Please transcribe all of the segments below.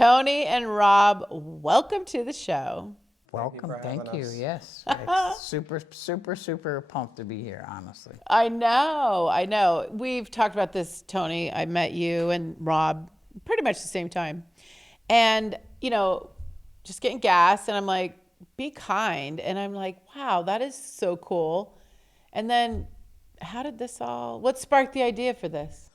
Tony and Rob, welcome to the show. Welcome. Thank you. Yes. Super pumped to be here, honestly. I know. We've talked about this, Tony. I met you and Rob pretty much the same time. And, just getting gas, and I'm like, be kind. And I'm like, wow, that is so cool. And then what sparked the idea for this?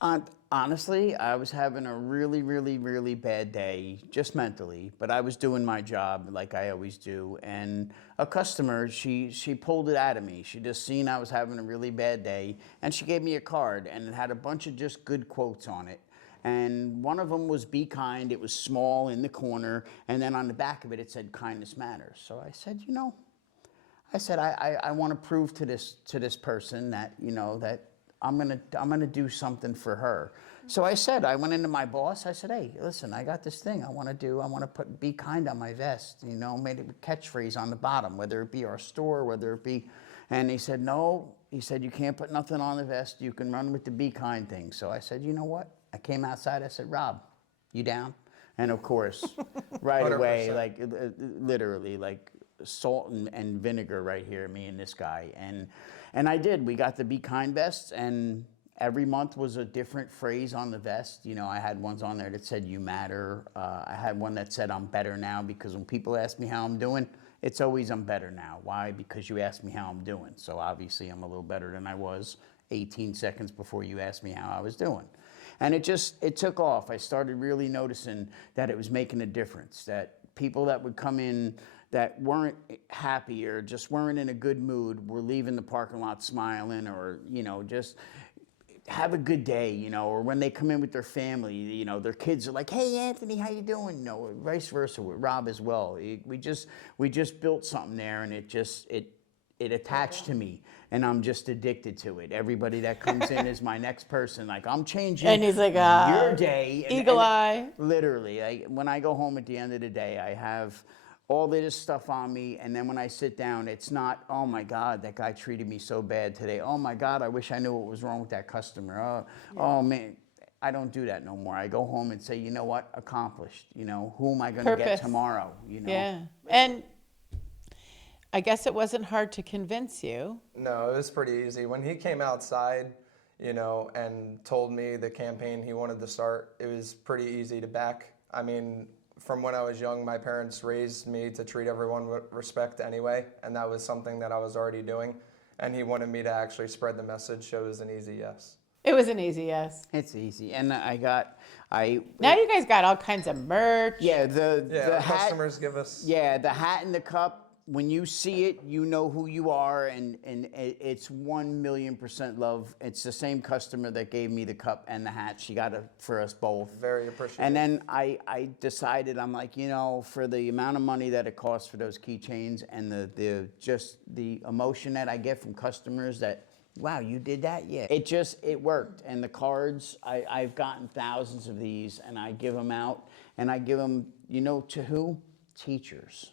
Honestly, I was having a really bad day, just mentally, but I was doing my job like I always do. And a customer, she pulled it out of me. She just seen I was having a really bad day, and she gave me a card, and it had a bunch of just good quotes on it. And one of them was be kind. It was small in the corner, and then on the back of it, it said kindness matters. So I said, I want to prove to this person that, that I'm gonna do something for her. So I went into my boss. I said, hey, listen, I got this thing I want to put be kind on my vest. Made it a catchphrase on the bottom, whether it be our store, whether it be. And he said, no. He said, you can't put nothing on the vest. You can run with the be kind thing. So I said, you know what? I came outside. I said, Rob, you down? And of course, right 100%. Away, like literally, like salt and vinegar right here, me and this guy. And I did. We got the Be Kind vests, and every month was a different phrase on the vest. I had ones on there that said, you matter. I had one that said, I'm better now, because when people ask me how I'm doing, it's always I'm better now. Why? Because you asked me how I'm doing. So obviously I'm a little better than I was 18 seconds before you asked me how I was doing. And it took off. I started really noticing that it was making a difference, that people that would come in that weren't happy or just weren't in a good mood were leaving the parking lot smiling, or, just have a good day, or when they come in with their family, their kids are like, hey, Anthony, how you doing? Vice versa with Rob as well. We just built something there, and it attached to me, and I'm just addicted to it. Everybody that comes in is my next person. Like, I'm changing and he's like, your day. Eagle eye. Literally, when I go home at the end of the day, I have all this stuff on me, and then when I sit down, it's not, oh my God, that guy treated me so bad today. Oh my God, I wish I knew what was wrong with that customer. Oh man, I don't do that no more. I go home and say, you know what, accomplished. Who am I going to get tomorrow? Yeah, and I guess it wasn't hard to convince you. No, it was pretty easy. When he came outside, and told me the campaign he wanted to start, it was pretty easy to back. I mean, from when I was young, my parents raised me to treat everyone with respect anyway, and that was something that I was already doing. And he wanted me to actually spread the message, so it was an easy yes. It was an easy yes. It's easy, and now you guys got all kinds of merch. Yeah, the hat, customers give us. Yeah, the hat and the cup. When you see it, you know who you are, and it's 1,000,000% love. It's the same customer that gave me the cup and the hat. She got it for us both. Very appreciative. And then I decided, I'm like, for the amount of money that it costs for those keychains, and the emotion that I get from customers that, wow, you did that? Yeah. It worked. And the cards, I've gotten thousands of these, and I give them out, and I give them, to who? Teachers.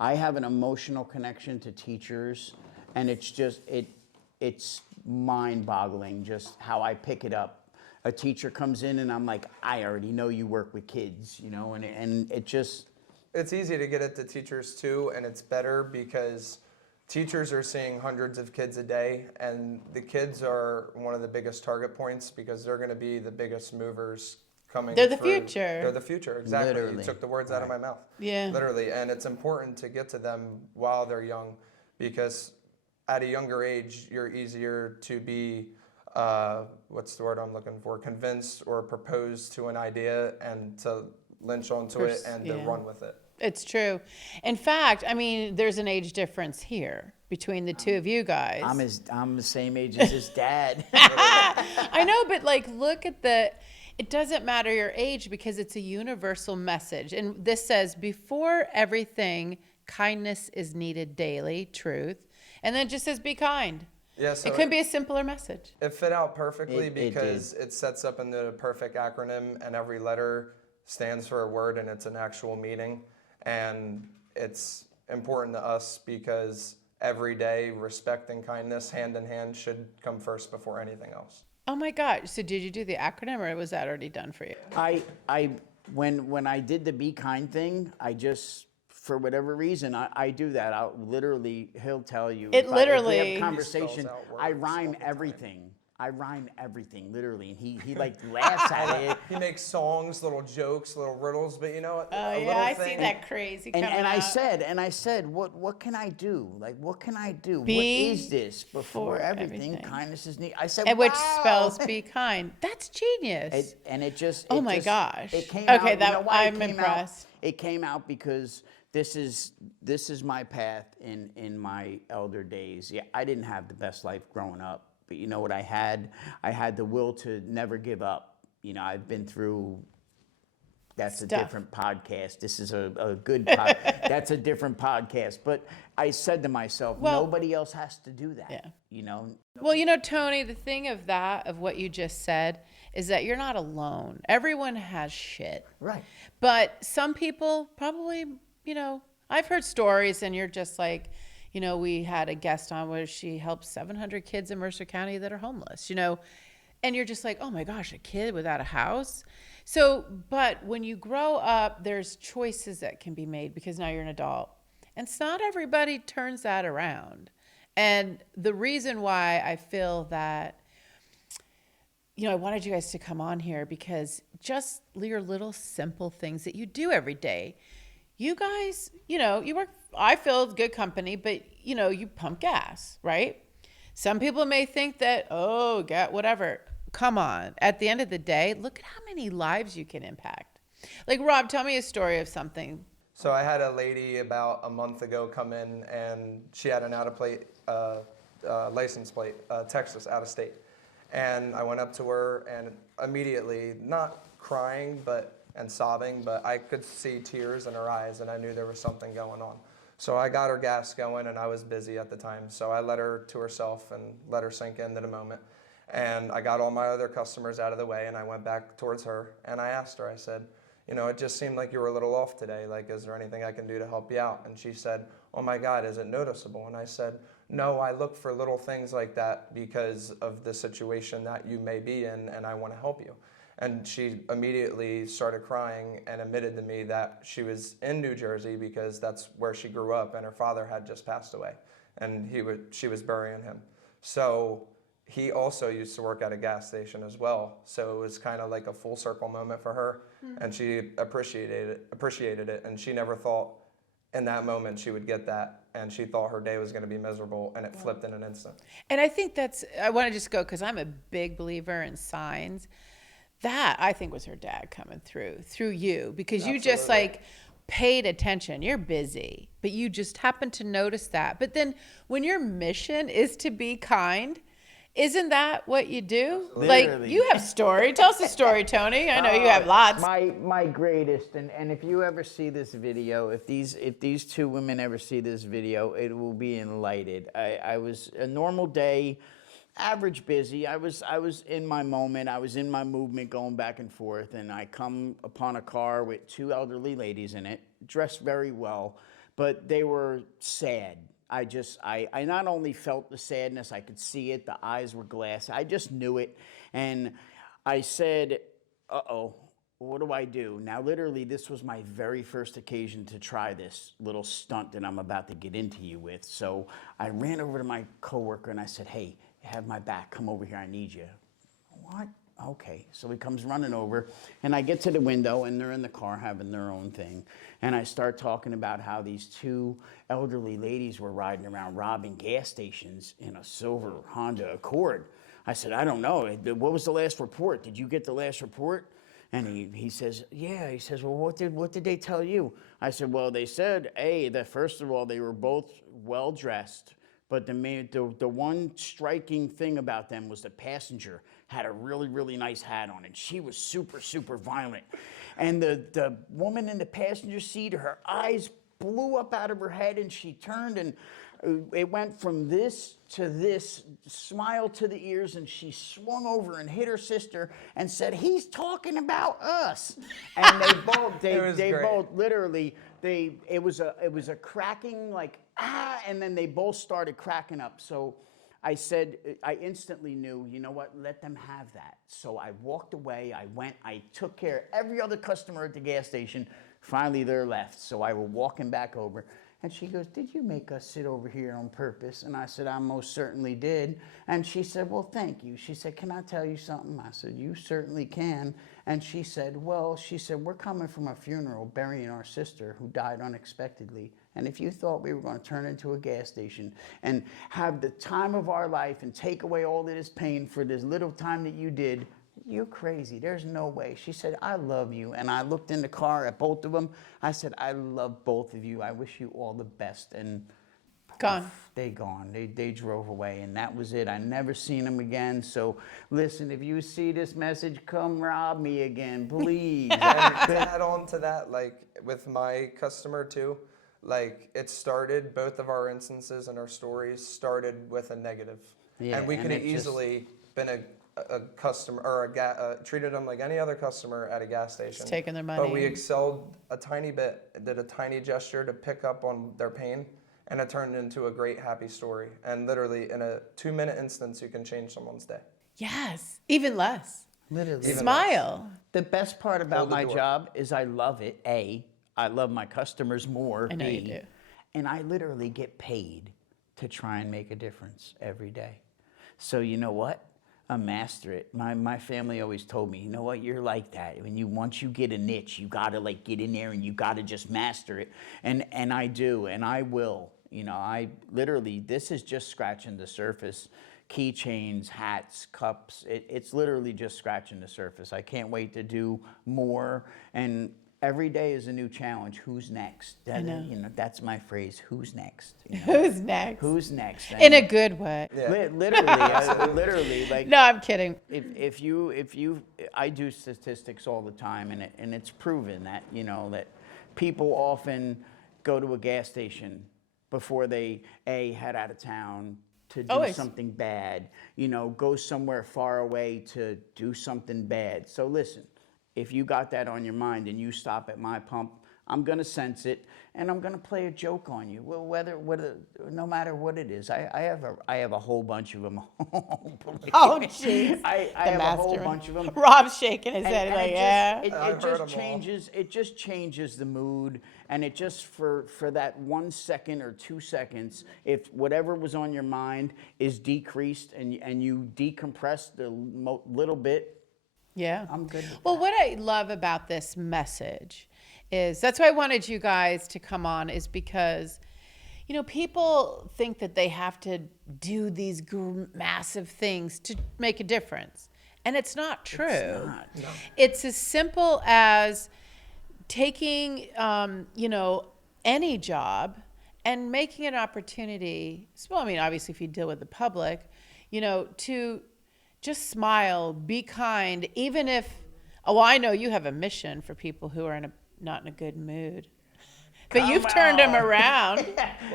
I have an emotional connection to teachers, and it's mind-boggling just how I pick it up. A teacher comes in, and I'm like, I already know you work with kids, and it just... It's easy to get it to teachers too, and it's better because teachers are seeing hundreds of kids a day, and the kids are one of the biggest target points because they're going to be the biggest movers coming. They're the future. They're the future, exactly. Literally. You took the words out of my mouth. Yeah. Literally, and it's important to get to them while they're young, because at a younger age, you're easier to be, what's the word I'm looking for, convinced or proposed to an idea and to lynch onto it and to run with it. It's true. In fact, there's an age difference here between the two of you guys. I'm the same age as his dad. I know, but look at it doesn't matter your age because it's a universal message. And this says, before everything, kindness is needed daily, truth. And then it just says, be kind. Yeah, so it couldn't be a simpler message. It fit out perfectly because it sets up in the perfect acronym, and every letter stands for a word, and it's an actual meaning. And it's important to us because every day, respect and kindness, hand in hand, should come first before anything else. Oh my God. So did you do the acronym, or was that already done for you? when I did the be kind thing, I just, for whatever reason, I do that. I'll literally, he'll tell you. It if we literally- have He a spells conversation, out I words all rhyme the time. everything. I rhyme everything, literally. And he like laughs at it. He makes songs, little jokes, little riddles, but you know what? Oh a yeah, little I thing. see that crazy And, coming and I out. said, what can I do? Like, what can I do? What Be is this? Before for everything, everything. kindness is needed. I said, And which wow. spells be kind. That's genius. And it just. Oh it my just- gosh. It came Okay, out. that- You know why I'm it came impressed. Out? It came out because this is my path in my elder days. Yeah, I didn't have the best life growing up, but you know what I had? I had the will to never give up. You know, I've been through. That's Stuff. a different podcast. This is a good pod. That's a different podcast. But I said to myself, Well- nobody else has to do that. Yeah. You know, Well, you know, Tony, the thing of that, of what you just said, is that you're not alone. Everyone has shit. right. But some people probably, you know, I've heard stories and you're just like, you know, we had a guest on where she helped 700 kids in Mercer County that are homeless, you know, and you're just like, oh my gosh, a kid without a house. So, but when you grow up, there's choices that can be made because now you're an adult. And it's not everybody turns that around. And the reason why I feel that, you know, I wanted you guys to come on here because just your little simple things that you do every day. You guys, you know, you work, I feel good company, but you know, you pump gas, right? Some people may think that, oh, whatever. Come on. At the end of the day, look at how many lives you can impact. Like, Rob, tell me a story of something. So I had a lady about a month ago come in, and she had an out-of-plate license plate, Texas, out of state. And I went up to her, and immediately, not crying and sobbing, but I could see tears in her eyes, and I knew there was something going on. So I got her gas going, and I was busy at the time. So I let her to herself and let her sink into the moment. And I got all my other customers out of the way, and I went back towards her, and I asked her, I said, you know, it just seemed like you were a little off today. Like, is there anything I can do to help you out? And she said, oh my God, is it noticeable? And I said, no, I look for little things like that because of the situation that you may be in, and I want to help you. And she immediately started crying and admitted to me that she was in New Jersey because that's where she grew up, and her father had just passed away, and she was burying him. So he also used to work at a gas station as well. So it was kind of like a full circle moment for her, and she appreciated it, and she never thought in that moment she would get that, and she thought her day was going to be miserable, and it flipped in an instant. And I think I want to just go because I'm a big believer in signs. That I think was her dad coming through you, because you just Absolutely. like paid attention. You're busy, but you just happened to notice that. But then when your mission is to be kind, isn't that what you do? Like, Literally. you have story. Tell us a story, Tony. I know you have lots. My greatest, and if you ever see this video, if these two women ever see this video, it will be enlightened. I was a normal day, average busy. I was in my moment. I was in my movement, going back and forth, and I come upon a car with two elderly ladies in it, dressed very well, but they were sad. I not only felt the sadness, I could see it, the eyes were glass, I just knew it. And I said, uh-oh, what do I do? Now, literally, this was my very first occasion to try this little stunt that I'm about to get into you with. So I ran over to my coworker and I said, hey, you have my back, come over here, I need you. What? Okay, so he comes running over, and I get to the window, and they're in the car having their own thing. And I start talking about how these two elderly ladies were riding around robbing gas stations in a silver Honda Accord. I said, I don't know. What was the last report? Did you get the last report? And he says, yeah. He says, well, what did they tell you? I said, well, they said, that first of all, they were both well-dressed. But the one striking thing about them was the passenger had a really, really nice hat on, and she was super, super violent. And the woman in the passenger seat, her eyes blew up out of her head, and she turned, and it went from this to this, smile to the ears, and she swung over and hit her sister and said, he's talking about us. And they both literally, it was a cracking, like, and then they both started cracking up. So I said, I instantly knew, you know what, let them have that. So I walked away, I went, I took care of every other customer at the gas station. Finally, they're left. So I was walking back over, and she goes, did you make us sit over here on purpose? And I said, I most certainly did. And she said, well, thank you. She said, can I tell you something? I said, you certainly can. And she said, well, we're coming from a funeral burying our sister who died unexpectedly. And if you thought we were going to turn into a gas station and have the time of our life and take away all of this pain for this little time that you did, you're crazy. There's no way. She said, I love you. And I looked in the car at both of them. I said, I love both of you. I wish you all the best. And Gone. they gone. They drove away, and that was it. I never seen them again. So listen, if you see this message, come rob me again, please. And to add on to that, like with my customer too, like it started, both of our instances and our stories started with a negative. Yeah, and we and could have it just- easily been a customer or treated them like any other customer at a gas station. Just taking their But money. we excelled a tiny bit, did a tiny gesture to pick up on their pain, and it turned into a great happy story. And literally in a 2-minute instance, you can change someone's day. Yes. Even less. Literally. Even Smile. The best part about Hold the my door. job is I love it. A, I love my customers more. I know you B, do. And I literally get paid to try and make a difference every day. So you know what? I master it. My family always told me, you know what, you're like that. Once you get a niche, you gotta like get in there and you gotta just master it. And I do, and I will. I literally, this is just scratching the surface. Keychains, hats, cups, it's literally just scratching the surface. I can't wait to do more. And every day is a new challenge. Who's next? I know. That's my phrase. Who's next? Who's next? Who's next? In a good way. Yeah. Literally, like No, I'm kidding. if you, I do statistics all the time, and it's proven that that people often go to a gas station before they head out of town to do Always. something bad, go somewhere far away to do something bad. So listen, if you got that on your mind and you stop at my pump, I'm gonna sense it, and I'm gonna play a joke on you. Well, no matter what it is, I have a whole bunch of them. Oh, jeez. I have a whole bunch of them. Rob's shaking his head And like, it yeah. just, I've it heard just 'em all. changes. It just changes the mood, and it just for that 1 second or 2 seconds, if whatever was on your mind is decreased and you decompress the little bit, Yeah. I'm good with Well, what I love about this message is that's why I wanted you guys to come on, is because, people think that they have to do these massive things to make a difference. And it's not true. It's not. No. It's as simple as taking, any job and making an opportunity. Well, I mean, obviously, if you deal with the public, to just smile, be kind, even if, I know you have a mission for people who are not in a good mood. But you've turned them around.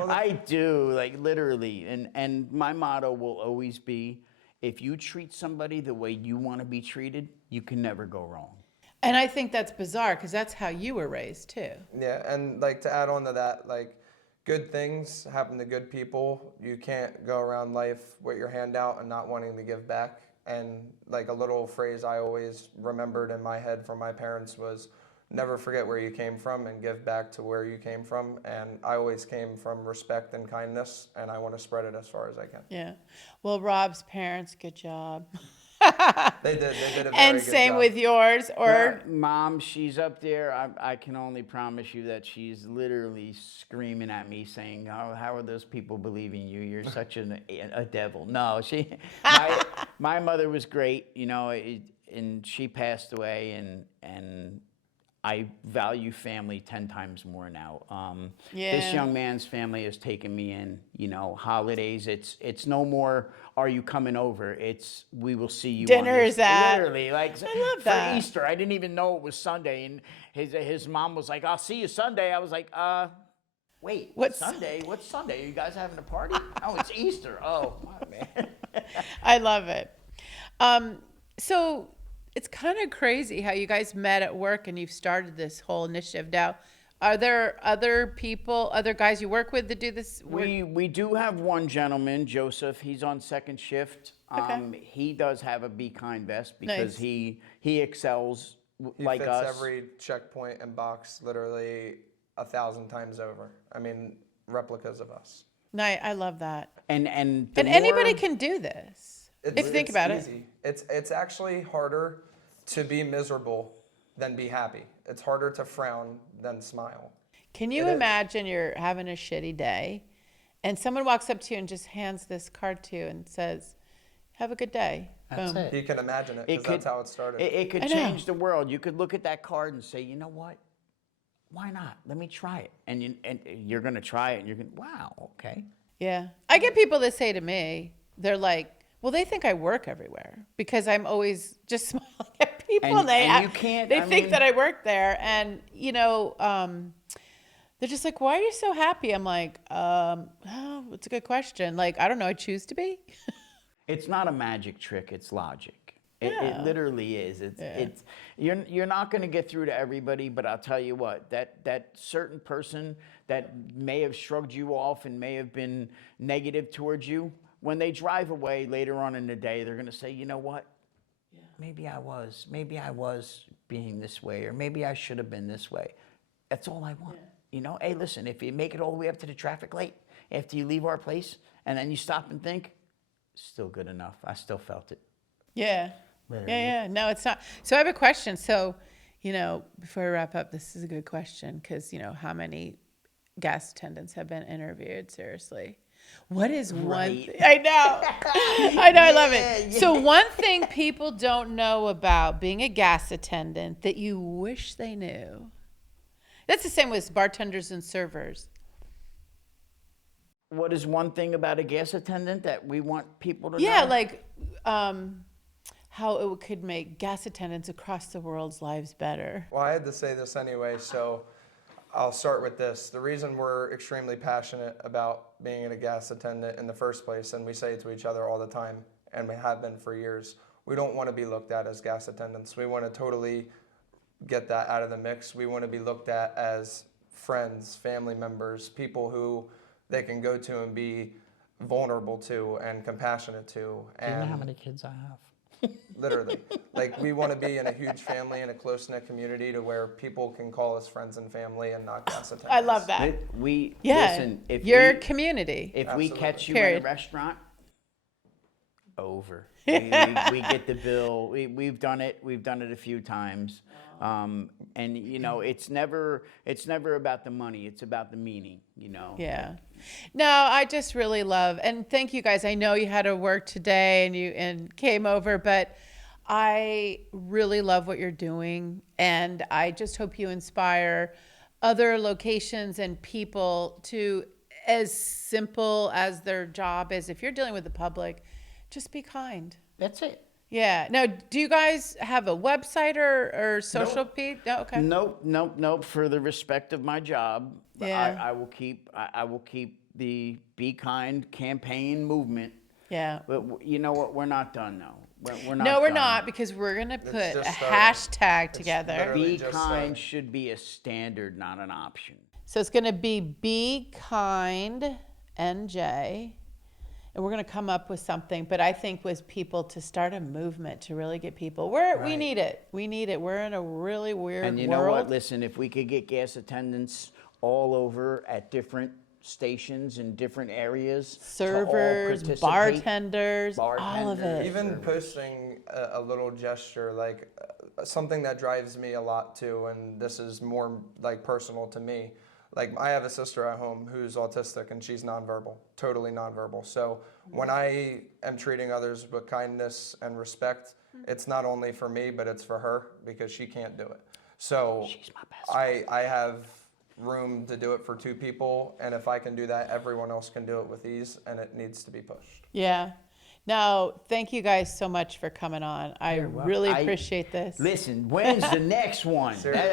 I do, like literally, and my motto will always be, if you treat somebody the way you want to be treated, you can never go wrong. And I think that's bizarre because that's how you were raised too. Yeah, and like to add on to that, like good things happen to good people. You can't go around life with your hand out and not wanting to give back. And like a little phrase I always remembered in my head from my parents was, never forget where you came from and give back to where you came from. And I always came from respect and kindness, and I want to spread it as far as I can. Yeah. Well, Rob's parents, good job. They did a very And good same job. with yours, or Mom, she's up there. I can only promise you that she's literally screaming at me saying, oh, how are those people believing you? You're such a devil. No, my mother was great, and she passed away, and I value family 10 times more now. This Yeah. young man's family has taken me in, holidays. It's no more, are you coming over? It's, we will see you on Dinner's this. at. Literally, like I love for that. Easter, I didn't even know it was Sunday. And his mom was like, I'll see you Sunday. I was like, wait, What's Sunday? What's Sunday? Are you guys having a party? Oh, it's Easter. Oh, my man. I love it. So it's kind of crazy how you guys met at work and you've started this whole initiative. Now, Are there other people, other guys you work with that do this? We do have one gentleman, Joseph. He's on second shift. Okay. He does have a Be Kind vest because Nice. he excels He like fits us. every checkpoint and box literally 1,000 times over. I mean, replicas of us. Nice. I love that. And the And anybody more- can do this. If you think It's about it. easy. It's actually harder to be miserable than be happy. It's harder to frown than smile. Can you It is. imagine you're having a shitty day and someone walks up to you and just hands this card to you and says, "Have a good day." That's Boom. it. You can imagine it It because that's how it started. It could I know. change the world. You could look at that card and say, you know what? Why not? Let me try it. And you're going to try it and you're going, wow, okay. Yeah. I get people that say to me, they're like, well, they think I work everywhere because I'm always just smiling at people. And you can't, they I think mean- that I work there. And, they're just like, why are you so happy? I'm like, oh, it's a good question. Like, I don't know. I choose to be. It's not a magic trick. It's logic. Yeah. It literally is. It's you're not going to get through to everybody, but I'll tell you what, that certain person that may have shrugged you off and may have been negative towards you, when they drive away later on in the day, they're going to say, you know what? Maybe I was being this way, or maybe I should have been this way. That's all I want. You know, hey, listen, if you make it all the way up to the traffic light after you leave our place, and then you stop and think, still good enough. I still felt it. Yeah. Literally. Yeah. No, it's not. So I have a question. So, before I wrap up, this is a good question because, how many gas attendants have been interviewed? Seriously. What is one Right. thing? I know. I love Yeah, it. yeah. So one thing people don't know about being a gas attendant that you wish they knew. That's the same with bartenders and servers. What is one thing about a gas attendant that we want people to know? Yeah, like how it could make gas attendants across the world's lives better. Well, I had to say this anyway, so I'll start with this. The reason we're extremely passionate about being a gas attendant in the first place, and we say it to each other all the time, and we have been for years, we don't want to be looked at as gas attendants. We want to totally get that out of the mix. We want to be looked at as friends, family members, people who they can go to and be vulnerable to and compassionate to. Do you And know how many kids I have? literally, like we want to be in a huge family and a close-knit community to where people can call us friends and family and not gas attendants. I love that. Listen, your community. if we Absolutely. catch you Period. in a restaurant, over. We get the bill. We've done it. We've done it a few times. And it's never about the money. It's about the meaning. Yeah. No, I just really love, and thank you guys. I know you had to work today and came over, but I really love what you're doing. And I just hope you inspire other locations and people to, as simple as their job is, if you're dealing with the public, just be kind. That's it. Yeah. Now, do you guys have a website or social feed? No. Okay. Nope. For the respect of my job, Yeah. I will keep the Be Kind campaign movement. Yeah. But you know what? We're not done though. We're not. No, we're done. not, because we're going to put a just starting. hashtag together. literally Be just Kind starting. should be a standard, not an option. So it's going to be Kind NJ. And we're going to come up with something, but I think with people to start a movement to really get people. We Right. need it. We need it. We're in a really weird And you world. know what? Listen, if we could get gas attendants all over at different stations in different areas, to all Servers, participate- bartenders, all of Bartenders. it. Even posting a little gesture, like something that drives me a lot too, and this is more like personal to me. Like I have a sister at home who's autistic and she's nonverbal, totally nonverbal. So when I am treating others with kindness and respect, it's not only for me, but it's for her because she can't do it. So She's my best I have room to do it for two people, and if I can do that, everyone else can do it with ease, and it needs to be pushed. Yeah. No, thank you guys so much for coming on. I really appreciate this. Listen, when's the next one? Seriously,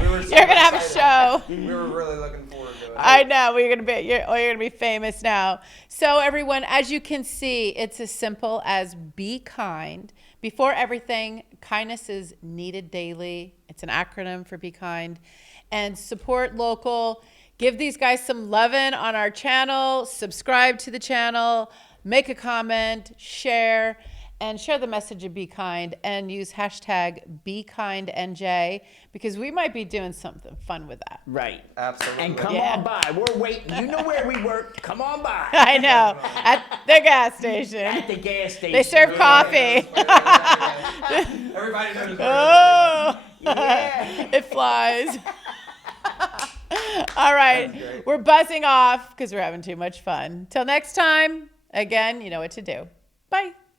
we were so You're gonna have a excited. show. We were really looking forward to it. I know you're gonna be famous now. So everyone, as you can see, it's as simple as be kind. Before everything, kindness is needed daily. It's an acronym for be kind, and support local. Give these guys some lovin' on our channel. Subscribe to the channel. Make a comment. Share. And share the message of Be Kind and use hashtag BeKindNJ because we might be doing something fun with that. Right. Absolutely. And come on by. We're waiting. You know where we work. Come on by. I know. At the gas station. At the gas station. They serve coffee. Everybody knows. Oh, Yeah. it flies. All right. We're buzzing off because we're having too much fun. Till next time, again, you know what to do. Bye.